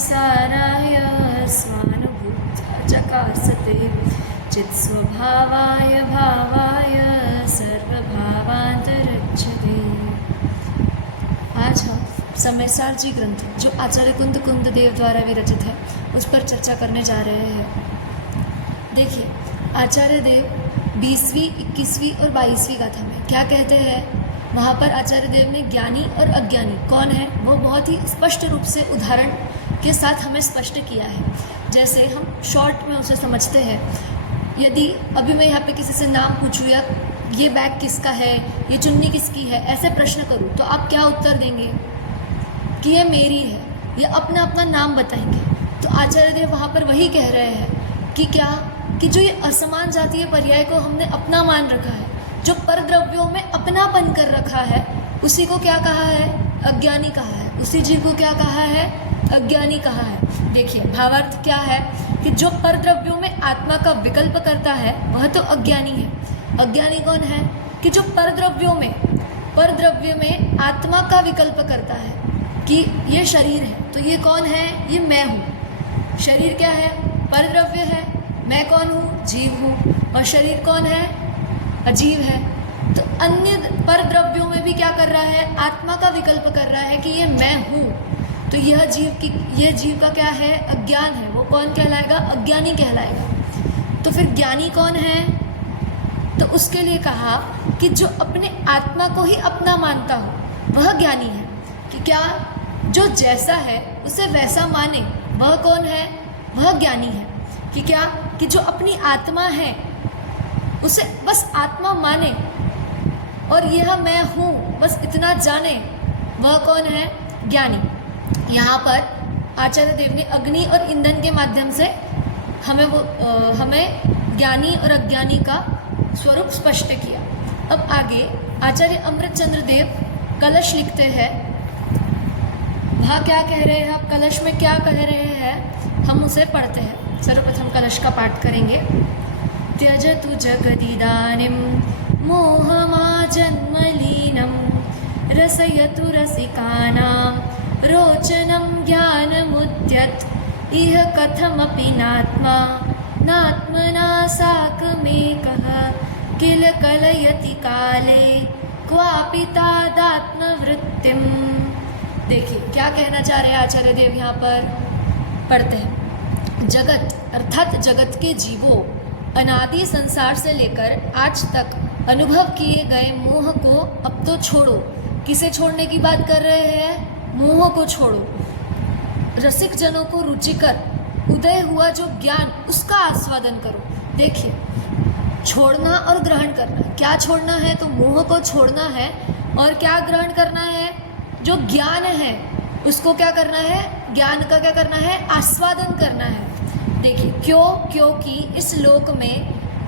साराय स्वानुभूत्या चकासते चित्स्वभावाय भावाय सर्वभावान्तरक्षते। आज हम समय-सार जी ग्रंथ जो आचार्य कुंद देव द्वारा विरचित है उस पर चर्चा करने जा रहे हैं। देखिए, आचार्य देव 20वीं, 21वीं और 22वीं गाथा में क्या कहते हैं, वहाँ पर आचार्य देव ने ज्ञानी और अज्ञानी कौन है वो बहुत ही स्पष्ट रूप से उदाहरण के साथ हमें स्पष्ट किया है। जैसे हम शॉर्ट में उसे समझते हैं, यदि अभी मैं यहाँ पे किसी से नाम पूछूँ या ये बैग किसका है, ये चुन्नी किसकी है, ऐसे प्रश्न करूँ तो आप क्या उत्तर देंगे कि ये मेरी है, या अपना अपना नाम बताएंगे। तो आचार्य देव वहाँ पर वही कह रहे हैं कि क्या कि जो ये असमान जातीय पर्याय को हमने अपना मान रखा है, जो परद्रव्यों में अपनापन कर रखा है, उसी को क्या कहा है, अज्ञानी कहा है। उसी जीव को क्या कहा है, अज्ञानी कहा है। देखिए, भावार्थ क्या है कि जो परद्रव्यों में आत्मा का विकल्प करता है वह तो अज्ञानी है। अज्ञानी कौन है कि जो परद्रव्य में आत्मा का विकल्प करता है कि ये शरीर है, तो ये कौन है, ये मैं हूँ। शरीर क्या है, परद्रव्य है। मैं कौन हूँ, जीव हूँ। और शरीर कौन है, अजीव है। तो अन्य परद्रव्यों में भी क्या कर रहा है, आत्मा का विकल्प कर रहा है कि ये मैं हूँ। तो यह जीव का क्या है, अज्ञान है। वो कौन कहलाएगा, अज्ञानी कहलाएगा। तो फिर ज्ञानी कौन है, तो उसके लिए कहा कि जो अपने आत्मा को ही अपना मानता हो वह ज्ञानी है। कि क्या, जो जैसा है उसे वैसा माने, वह कौन है, वह ज्ञानी है। कि क्या, कि जो अपनी आत्मा है उसे बस आत्मा माने और यह मैं हूँ बस इतना जाने, वह कौन है, ज्ञानी। यहाँ पर आचार्य देव ने अग्नि और ईंधन के माध्यम से हमें ज्ञानी और अज्ञानी का स्वरूप स्पष्ट किया। अब आगे आचार्य अमृतचंद्र देव कलश लिखते हैं। वह क्या कह रहे हैं, कलश में क्या कह रहे हैं, हम उसे पढ़ते हैं। सर्वप्रथम कलश का पाठ करेंगे। त्यजतु जगदिदानीं मोहमाजन्मलीनं रसयतु रसिकानां रोचनं ज्ञानमुद्यत् इह कथमपि नात्मना साकमेकः किल कलयति काले क्वापि तादात्मवृत्तिम्। देखिए, क्या कहना चाह रहे हैं आचार्य देव यहाँ पर, पढ़ते हैं। जगत अर्थात जगत के जीवों अनादि संसार से लेकर आज तक अनुभव किए गए मोह को अब तो छोड़ो। किसे छोड़ने की बात कर रहे हैं, मोह को छोड़ो। रसिक जनों को रुचिकर उदय हुआ जो ज्ञान, उसका आस्वादन करो। देखिए, छोड़ना और ग्रहण करना, क्या छोड़ना है, तो मोह को छोड़ना है। और क्या ग्रहण करना है, जो ज्ञान है उसको क्या करना है, ज्ञान का क्या करना है, आस्वादन करना है। देखिए, क्योंकि इस लोक में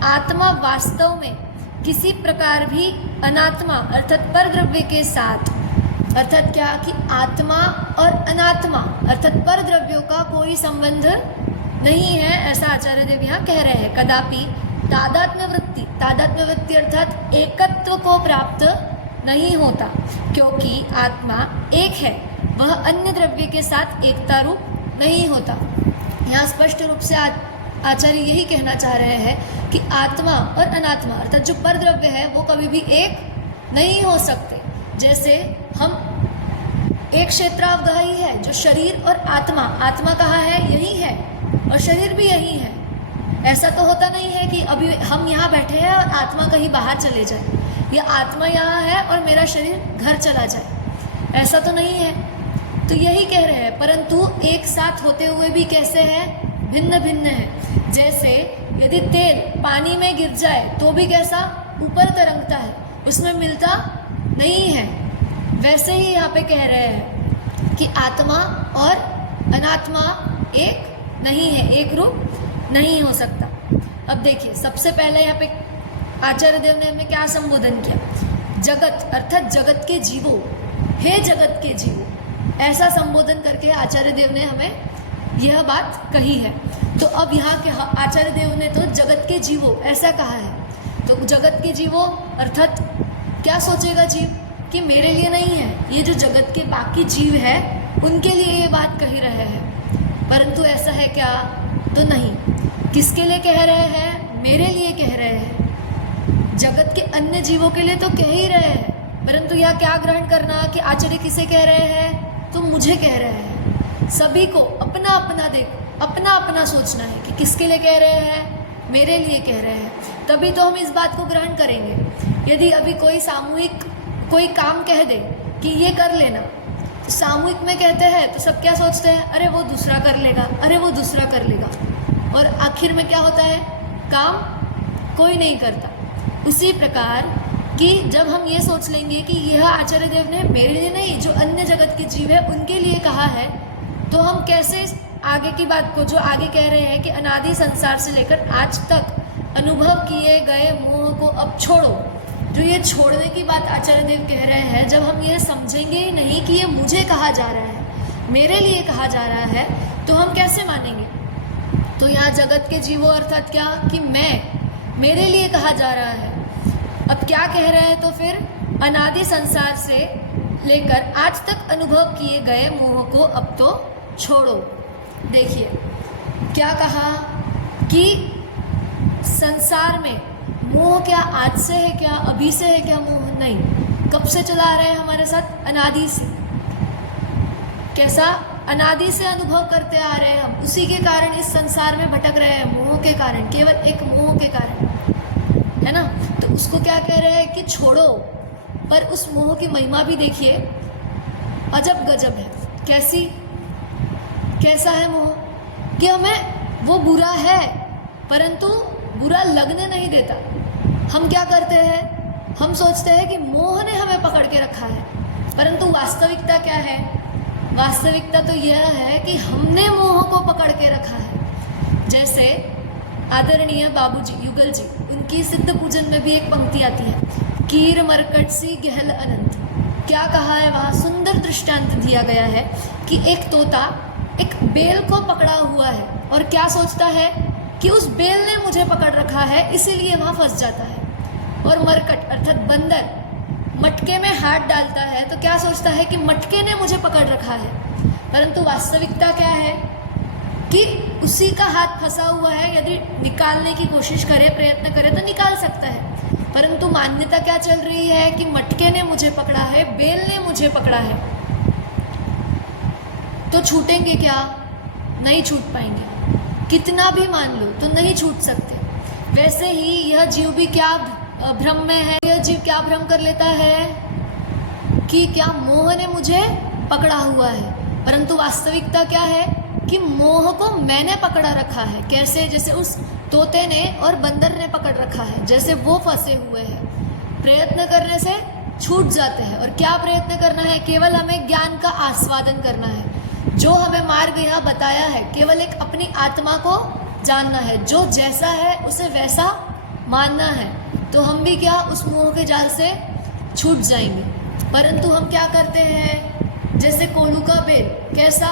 आत्मा वास्तव में किसी प्रकार भी अनात्मा अर्थात परद्रव्य के साथ, अर्थात क्या कि आत्मा और अनात्मा अर्थात परद्रव्यों का कोई संबंध नहीं है, ऐसा आचार्य देव यहाँ कह रहे हैं। कदापि तादात्म्य वृत्ति अर्थात एकत्व को प्राप्त नहीं होता, क्योंकि आत्मा एक है, वह अन्य द्रव्य के साथ एकता रूप नहीं होता। यहाँ स्पष्ट रूप से आचार्य यही कहना चाह रहे हैं कि आत्मा और अनात्मा अर्थात जो परद्रव्य है वो कभी भी एक नहीं हो सकते। जैसे हम एक क्षेत्रावधाही है, जो शरीर और आत्मा कहाँ है, यही है, और शरीर भी यही है। ऐसा तो होता नहीं है कि अभी हम यहाँ बैठे हैं और आत्मा कहीं बाहर चले जाए, या आत्मा यहाँ है और मेरा शरीर घर चला जाए, ऐसा तो नहीं है। तो यही कह रहे हैं, परंतु एक साथ होते हुए भी कैसे है, भिन्न भिन्न है। जैसे यदि तेल पानी में गिर जाए तो भी कैसा, ऊपर तरंगता है, उसमें मिलता नहीं है। वैसे ही यहाँ पे कह रहे हैं कि आत्मा और अनात्मा एक नहीं है, एक रूप नहीं हो सकता। अब देखिए, सबसे पहले यहाँ पे आचार्य देव ने हमें क्या संबोधन किया, जगत अर्थात जगत के जीवों, हे जगत के जीवों, ऐसा संबोधन करके आचार्य देव ने हमें यह बात कही है। तो अब यहाँ के आचार्य देव ने तो जगत के जीवों ऐसा कहा है, तो जगत के जीवों अर्थात क्या सोचेगा जीव कि मेरे लिए नहीं है, ये जो जगत के बाकी जीव है उनके लिए ये बात कही रहे हैं। परंतु ऐसा है क्या? तो नहीं। किसके लिए कह रहे हैं? मेरे लिए कह रहे हैं। जगत के अन्य जीवों के लिए तो कह ही रहे हैं, परंतु यह क्या ग्रहण करना कि आचार्य किसे कह रहे हैं? तो मुझे कह रहे हैं। सभी को अपना अपना अपना अपना सोचना है कि किसके लिए कह रहे हैं? मेरे लिए कह रहे हैं। तभी तो हम इस बात को ग्रहण करेंगे। यदि अभी कोई सामूहिक कोई काम कह दे कि ये कर लेना, तो सामूहिक में कहते हैं तो सब क्या सोचते हैं? अरे वो दूसरा कर लेगा, अरे वो दूसरा कर लेगा, और आखिर में क्या होता है? काम कोई नहीं करता। उसी प्रकार कि जब हम ये सोच लेंगे कि यह आचार्य देव ने मेरे लिए नहीं, जो अन्य जगत के जीव है उनके लिए कहा है, तो हम कैसे आगे की बात को, जो आगे कह रहे हैं कि अनादि संसार से लेकर आज तक अनुभव किए गए मोह को अब छोड़ो, जो ये छोड़ने की बात आचार्य देव कह रहे हैं, जब हम ये समझेंगे ही नहीं कि ये मुझे कहा जा रहा है, मेरे लिए कहा जा रहा है, तो हम कैसे मानेंगे? तो यहाँ जगत के जीवों अर्थात क्या कि मेरे लिए कहा जा रहा है। अब क्या कह रहे हैं? तो फिर अनादि संसार से लेकर आज तक अनुभव किए गए मोह को अब तो छोड़ो। देखिए क्या कहा कि संसार में मोह क्या आज से है क्या, अभी से है क्या मोह? नहीं। कब से चला आ रहा है हमारे साथ? अनादि से। कैसा? अनादि से अनुभव करते आ रहे हैं हम, उसी के कारण इस संसार में भटक रहे हैं, मोह के कारण, केवल एक मोह के कारण, है ना? तो उसको क्या कह रहे हैं कि छोड़ो। पर उस मोह की महिमा भी देखिए, अजब गजब है। कैसा है मोह? कि हमें वो बुरा है, परंतु बुरा लगने नहीं देता। हम क्या करते हैं? हम सोचते हैं कि मोह ने हमें पकड़ के रखा है, परंतु वास्तविकता क्या है? वास्तविकता तो यह है कि हमने मोह को पकड़ के रखा है। जैसे आदरणीय बाबूजी युगल जी, उनकी सिद्ध पूजन में भी एक पंक्ति आती है, कीर मरकट सी गहल अनंत। क्या कहा है वहाँ? सुंदर दृष्टांत दिया गया है कि एक तोता एक बेल को पकड़ा हुआ है और क्या सोचता है कि उस बेल ने मुझे पकड़ रखा है, इसीलिए वहाँ फंस जाता है। और मरकट अर्थात बंदर मटके में हाथ डालता है तो क्या सोचता है कि मटके ने मुझे पकड़ रखा है, परंतु वास्तविकता क्या है कि उसी का हाथ फंसा हुआ है। यदि निकालने की कोशिश करे, प्रयत्न करे तो निकाल सकता है, परंतु मान्यता क्या चल रही है कि मटके ने मुझे पकड़ा है, बेल ने मुझे पकड़ा है। तो छूटेंगे क्या? नहीं छूट पाएंगे। कितना भी मान लो तो नहीं छूट सकते। वैसे ही यह जीव भी क्या भ्रम में है? यह जीव क्या भ्रम कर लेता है कि क्या मोह ने मुझे पकड़ा हुआ है, परंतु वास्तविकता क्या है कि मोह को मैंने पकड़ा रखा है। कैसे? जैसे उस तोते ने और बंदर ने पकड़ रखा है, जैसे वो फंसे हुए हैं। प्रयत्न करने से छूट जाते हैं। और क्या प्रयत्न करना है? केवल हमें ज्ञान का आस्वादन करना है। जो हमें मार्ग यहाँ बताया है, केवल एक अपनी आत्मा को जानना है, जो जैसा है उसे वैसा मानना है, तो हम भी क्या उस मोह के जाल से छूट जाएंगे। परंतु हम क्या करते हैं? जैसे कोल्हू का बेल कैसा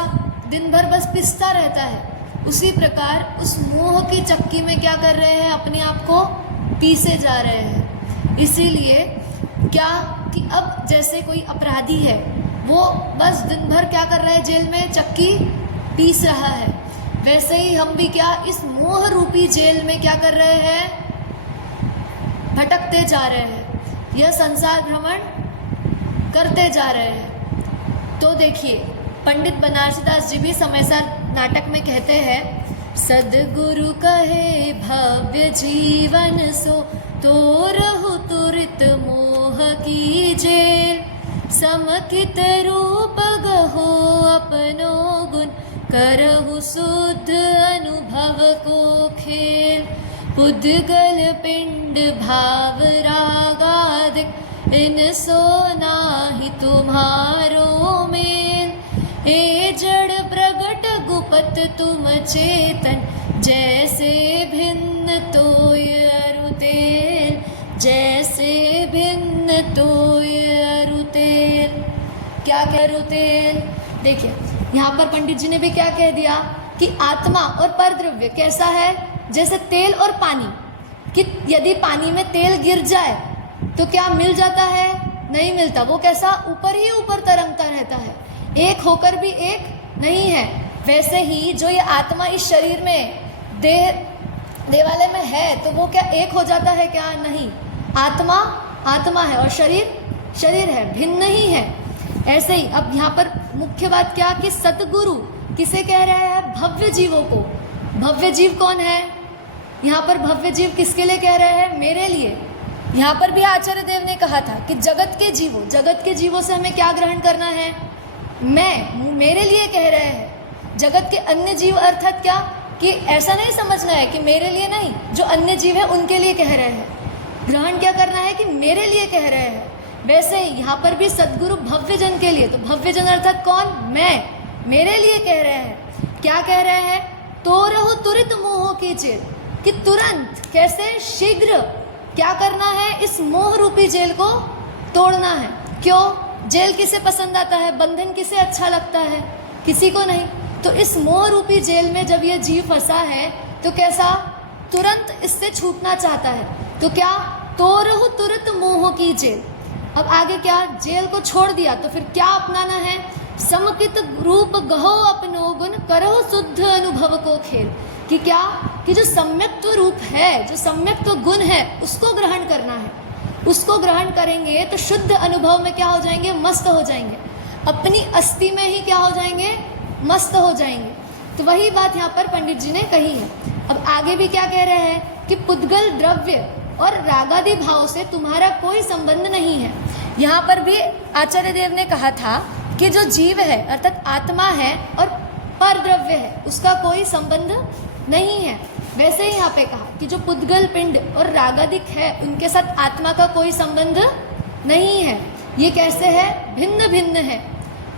दिन भर बस पिसता रहता है, उसी प्रकार उस मोह की चक्की में क्या कर रहे हैं? अपने आप को पीसे जा रहे हैं। इसीलिए क्या कि अब जैसे कोई अपराधी है, वो बस दिन भर क्या कर रहा है? जेल में चक्की पीस रहा है। वैसे ही हम भी क्या इस मोह रूपी जेल में क्या कर रहे हैं? भटकते जा रहे हैं, यह संसार भ्रमण करते जा रहे हैं। तो देखिए पंडित बनारसी दास जी भी समय सार नाटक में कहते हैं, सदगुरु कहे भव्य जीवन सो, तो रहु तुरित मोह की जेल, समकित रूप गहो अपनो गुण, करहु शुद्ध अनुभव को खेल, पुद्गल पिंड भाव रागादिक, इन सो नाहि तुम्हारो मेल, ए जड़ प्रगट गुपत तुम चेतन, जैसे भिन्न तोय अरु तेल, जैसे भिन्न तोय अरु तेल। क्या कह अरु तेल? देखिए यहाँ पर पंडित जी ने भी क्या कह दिया कि आत्मा और परद्रव्य कैसा है? जैसे तेल और पानी, कि यदि पानी में तेल गिर जाए तो क्या मिल जाता है? नहीं मिलता। वो कैसा ऊपर ही ऊपर तरंगता रहता है, एक होकर भी एक नहीं है। वैसे ही जो ये आत्मा इस शरीर में देवालय में है, तो वो क्या एक हो जाता है क्या? नहीं, आत्मा आत्मा है और शरीर शरीर है, भिन्न ही है। ऐसे ही अब यहाँ पर मुख्य बात क्या कि सतगुरु किसे कह रहे हैं? भव्य जीवों को। भव्य जीव कौन है? यहाँ पर भव्य जीव किसके लिए कह रहे हैं? मेरे लिए। यहाँ पर भी आचार्य देव ने कहा था कि जगत के जीवों से हमें क्या ग्रहण करना है? मैं, मेरे लिए कह रहे हैं। जगत के अन्य जीव अर्थात क्या कि ऐसा नहीं समझना है कि मेरे लिए नहीं, जो अन्य जीव है उनके लिए कह रहे हैं। ग्रहण क्या करना है कि मेरे लिए कह रहे हैं। वैसे ही यहाँ पर भी सद्गुरु भव्य जन के लिए, तो भव्य जन अर्थात कौन? मैं, मेरे लिए कह रहे हैं। क्या कह रहे हैं? तो रहु तुरित मोह की जेल, कि तुरंत कैसे? शीघ्र क्या करना है? इस मोह रूपी जेल को तोड़ना है। क्यों? जेल किसे पसंद आता है? बंधन किसे अच्छा लगता है? किसी को नहीं। तो इस मोह रूपी जेल में जब ये जीव फंसा है तो कैसा? तुरंत इससे छूटना चाहता है। तो क्या? तोरहु तुरत मोह की जेल। अब आगे क्या? जेल को छोड़ दिया तो फिर क्या अपनाना है? समकित रूप गहो अपनो गुण, करहो शुद्ध अनुभव को खेल। कि क्या? कि जो सम्यक्त्व रूप है, जो सम्यक्त्व गुण है, उसको ग्रहण करना है। उसको ग्रहण करेंगे तो शुद्ध अनुभव में क्या हो जाएंगे? मस्त हो जाएंगे। अपनी अस्थि में ही क्या हो जाएंगे? मस्त हो जाएंगे। तो वही बात यहाँ पर पंडित जी ने कही है। अब आगे भी क्या कह रहे हैं कि पुद्गल द्रव्य और रागादि भाव से तुम्हारा कोई संबंध नहीं है। यहाँ पर भी आचार्य देव ने कहा था कि जो जीव है अर्थात आत्मा है और पर द्रव्य है, उसका कोई संबंध नहीं है। वैसे ही यहाँ पे कहा कि जो पुद्गल पिंड और रागादिक है, उनके साथ आत्मा का कोई संबंध नहीं है। ये कैसे है? भिन्न भिन्न है।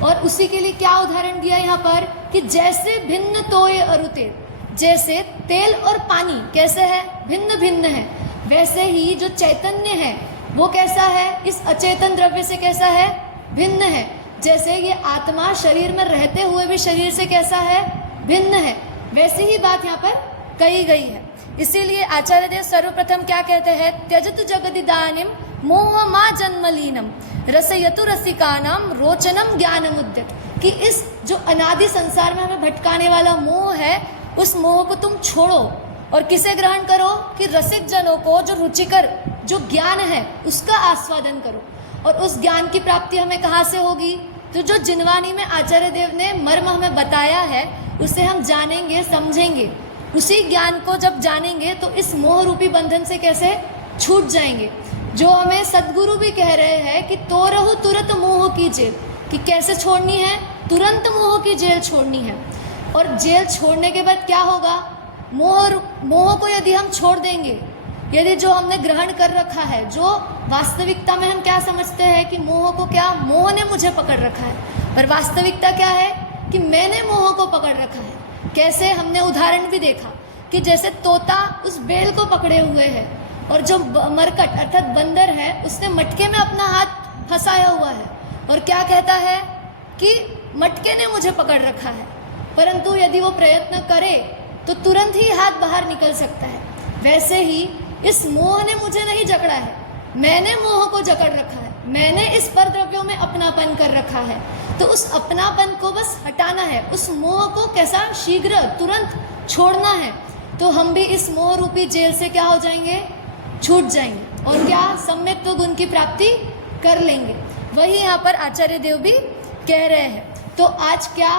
और उसी के लिए क्या उदाहरण दिया यहाँ पर कि जैसे भिन्न तोय अरुते, जैसे तेल और पानी कैसे है? भिन्न भिन्न है। वैसे ही जो चैतन्य है वो कैसा है? इस अचेतन द्रव्य से कैसा है? भिन्न है। जैसे ये आत्मा शरीर में रहते हुए भी शरीर से कैसा है? भिन्न है। वैसी ही बात यहाँ पर कही गई है। इसीलिए आचार्य देव सर्वप्रथम क्या कहते हैं? त्यजतु जगदिदानीम मोह मा जन्मलीनम रसयतु रसिकानाम रोचनम ज्ञानमुद्यत। कि इस जो अनादि संसार में हमें भटकाने वाला मोह है, उस मोह को तुम छोड़ो और किसे ग्रहण करो? कि रसिक जनों को, जो रुचिकर जो ज्ञान है उसका आस्वादन करो। और उस ज्ञान की प्राप्ति हमें कहाँ से होगी? तो जो जिनवानी में आचार्य देव ने मर्म हमें बताया है उसे हम जानेंगे, समझेंगे। उसी ज्ञान को जब जानेंगे तो इस मोह रूपी बंधन से कैसे छूट जाएंगे। जो हमें सद्गुरु भी कह रहे हैं कि तो रहु तुरंत मोह की जेल, कि कैसे छोड़नी है? तुरंत मोह की जेल छोड़नी है। और जेल छोड़ने के बाद क्या होगा? मोह को यदि हम छोड़ देंगे, यदि जो हमने ग्रहण कर रखा है, जो वास्तविकता में हम क्या समझते हैं कि मोह को क्या? मोह ने मुझे पकड़ रखा है। पर वास्तविकता क्या है कि मैंने मोह को पकड़ रखा है। कैसे? हमने उदाहरण भी देखा कि जैसे तोता उस बेल को पकड़े हुए है और जो मरकट अर्थात बंदर है उसने मटके में अपना हाथ फंसाया हुआ है और क्या कहता है कि मटके ने मुझे पकड़ रखा है। परंतु यदि वो प्रयत्न करे तो तुरंत ही हाथ बाहर निकल सकता है। वैसे ही इस मोह ने मुझे नहीं जकड़ा है, मैंने मोह को जकड़ रखा है। मैंने इस पर द्रव्यों में अपनापन कर रखा है। तो उस अपनापन को बस हटाना है, उस मोह को कैसा? शीघ्र तुरंत छोड़ना है। तो हम भी इस मोह रूपी जेल से क्या हो जाएंगे? छूट जाएंगे और क्या? सम्यक्त्व गुण की प्राप्ति कर लेंगे। वही यहाँ पर आचार्य देव भी कह रहे हैं। तो आज क्या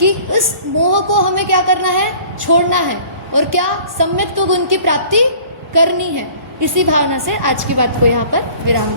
कि इस मोह को हमें क्या करना है? छोड़ना है। और क्या? सम्यक्त्व गुण की प्राप्ति करनी है। इसी भावना से आज की बात को यहाँ पर विराम।